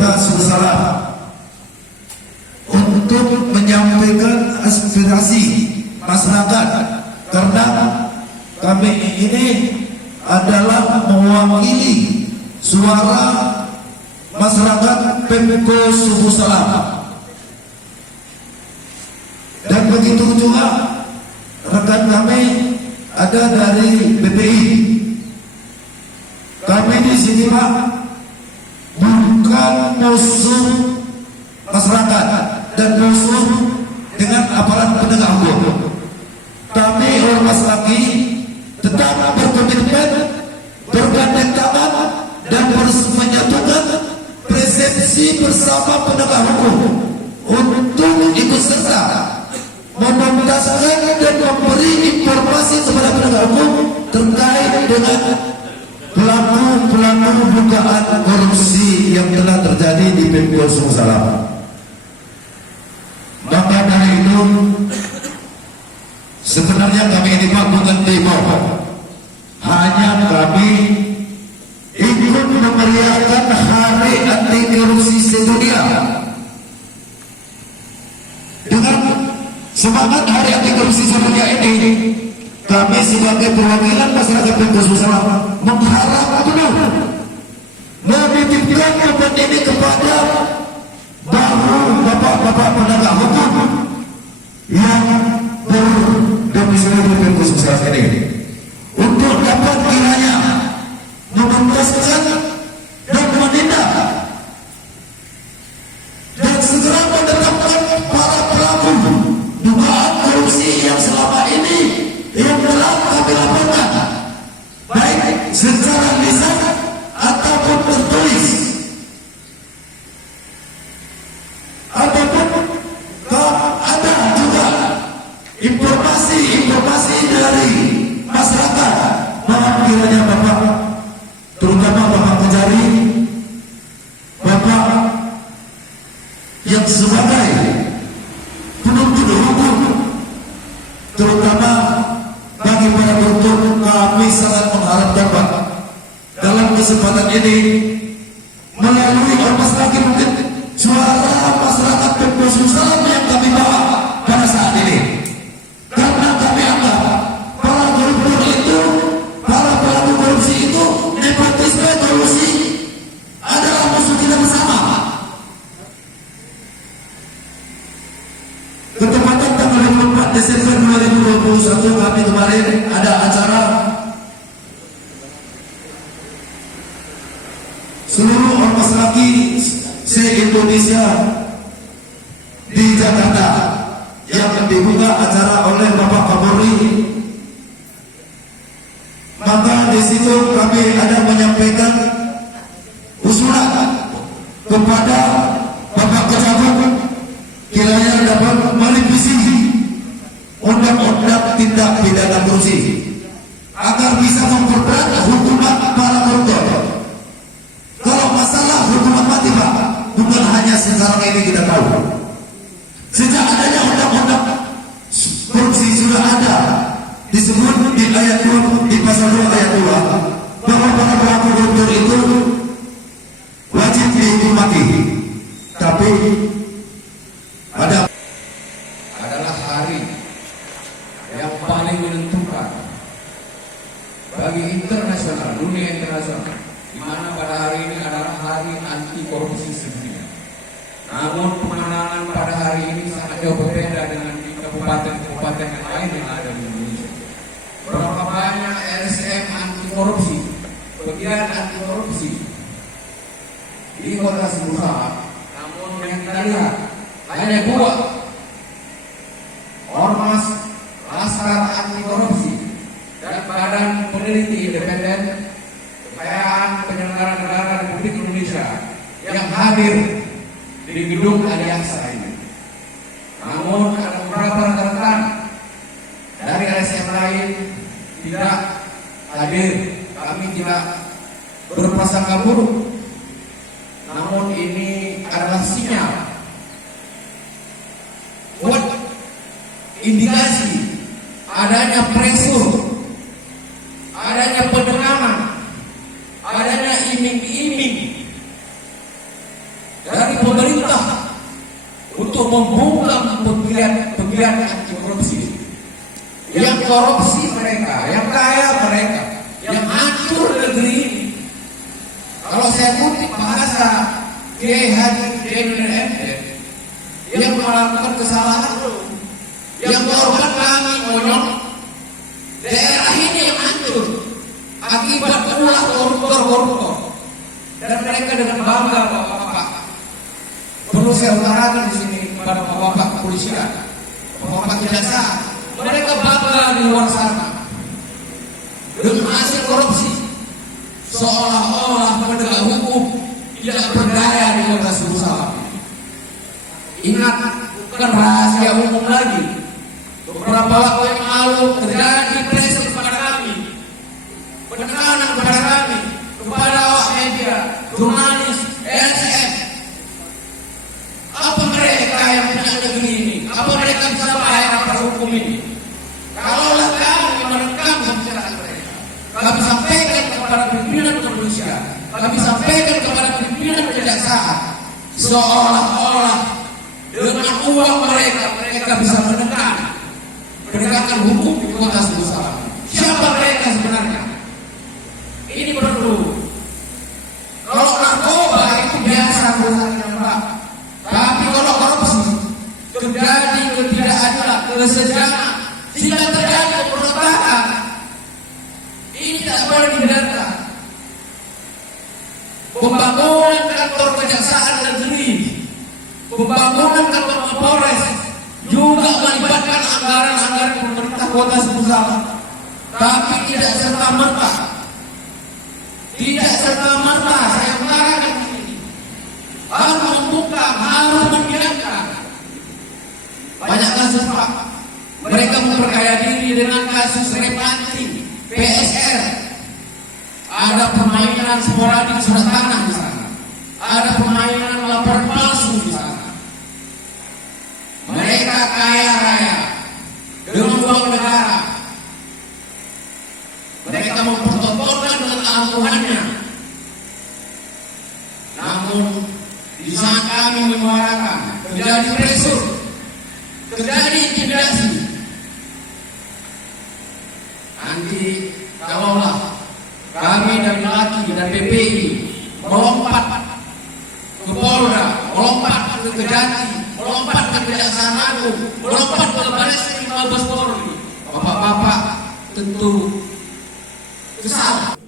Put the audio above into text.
Darussalam untuk menyampaikan aspirasi masyarakat, karena kami ini adalah mewakili suara masyarakat Pemko Subuh Salam. Dan begitu juga rekan kami ada dari BPI. Kami di sini Pak bukan musuh masyarakat dan musuh dengan aparat penegak hukum. Kami ormas lagi tetap berkomitmen, bergandeng tangan dan menyatukan persepsi bersama penegak hukum untuk ikut serta menuntaskan dan memberi informasi kepada penegak hukum terkait dengan pelaku dugaan korupsi yang telah terjadi di Pemko Subuh Salam. Maka dari itu sebenarnya kami ini Pak bukan demo, hanya kami ikut memeriahkan Hari Anti Korupsi Sedunia. Dengan semangat Hari Anti Korupsi Sedunia ini, kami sebagai perwakilan masyarakat Pemko Subuh Salam mengharap penuh menitipkan beban ini kepada bapak-bapak penegak hukum yang berdomisili di Pemko Subuh Salam ini untuk dapat kiranya menuntaskan dan menindak dan segera menetapkan para pelaku dugaan korupsi yang selama ini yang telah kami laporkan, baik secara lisan ataupun tertulis, ataupun ada juga informasi dari masyarakat bahwa kiranya Bapak, terutama Bapak Kejari, Bapak yang sebagai penuntut hukum, terutama bagi para penuntut, kami sangat mengharapkan Pak dalam kesempatan ini melalui ormas lagi mungkin suara masyarakat Pemko Subuh Salam yang kami bawa pada saat ini, karena kami anggap para koruptor itu, para pelaku korupsi itu, nepotisme korupsi adalah musuh kita bersama. Ketepatan tanggal 24 Desember 2021 kami kemarin ada acara seluruh ormas lagi se-Indonesia di Jakarta yang dibuka acara oleh Bapak Kapolri. Maka di situ kami ada menyampaikan usulan kepada Bapak Kejagung kiranya dapat merevisi undang-undang tindak pidana korupsi agar bisa memperberat hukuman para koruptor. Kalau masalah hukuman mati Pak, bukan hanya sekarang ini kita tahu. Sejak adanya undang-undang korupsi sudah ada disebut di ayat 2, di pasal 2 ayat 2 bahwa para pelaku koruptor itu wajib dihukum mati. Tapi adalah hari yang paling menentukan bagi internasional, dunia internasional, di mana pada hari ini adalah hari anti korupsi sedunia. Namun penanganan pada hari ini sangat jauh berbeda dengan di kabupaten-kabupaten yang lain yang ada di Indonesia. Berapa banyak RSM anti korupsi, pegiat anti korupsi di Kota Subuh Salam, namun yang kita lihat hanya 2 ormas Laskar Anti Korupsi dan Badan Peneliti Independen Kekayaan Penyelenggara Negara Republik Indonesia yang hadir di gedung Aliansa ini. Namun ada beberapa rekan-rekan dari LSM lain tidak hadir. Kami tidak berprasangka buruk. Namun ini adalah sinyal buat indikasi adanya pressure, adanya penekanan, adanya iming-iming pemerintah untuk membuka pegiat anti korupsi. Yang korupsi mereka, yang kaya mereka, yang hancur negeri ini. Kalau saya kutip bahasa Kiai Haji Jainuddin Emed, yang melakukan kesalahan, yang korban kami monyok, daerah ini yang hancur akibat ulah koruptor. Dan mereka dengan bangga, bapak-bapak, perlu saya utarakan di sini kepada bapak-bapak kepolisian, bapak-bapak kejaksaan, mereka bangga di luar sana dengan hasil korupsi, seolah-olah penegak hukum tidak berdaya di kota Sumsel. Ingat, bukan rahasia umum lagi. Beberapa waktu yang lalu terjadi pressure kepada kami, penekanan kepada kami, kepada awak media, jurnalis, LSM. Apa mereka yang punya negeri ini? Apa mereka bisa bayar apa hukum ini? Kalaulah kami merekam pembicaraan mereka, kami sampaikan kepada pimpinan kepolisian, kami sampaikan kepada pimpinan kejaksaan, seolah-olah dengan uang mereka bisa menekan penegakan hukum di kota Sumsel. Siapa mereka sebenarnya? Ini perlu. Kalau narkoba itu biasa urusannya, Pak. Tapi kalau korupsi, terjadi ketidakadilan, kesenjangan, jika terjadi pemberontakan, ini tidak boleh dibiarkan. Pembangunan kantor kejaksaan negeri, pembangunan kantor Polres juga melibatkan anggaran pemerintah kota Sumsel. Tapi tidak serta-merta. Tidak serta-merta, saya utarakan ini. Harus membuka, harus menyiapkan. Banyak kasus, Pak. Mereka memperkaya diri dengan kasus repanti, PSR. Ada permainan sporadik surat tanah di sana. Ada permainan laporan palsu di sana. Mereka kaya raya dengan uang negara. Mereka mempertontonkan dengan angkuhannya. Namun di saat kami menyuarakan, terjadi pressure, terjadi intimidasi. Nanti kalaulah kami dari Laki dan PPI melompat ke Polda, melompat ke Kejati, melompat ke Kejaksaan Agung, melompat ke Baris Krim Mabes Polri, bapak-bapak tentu kesal.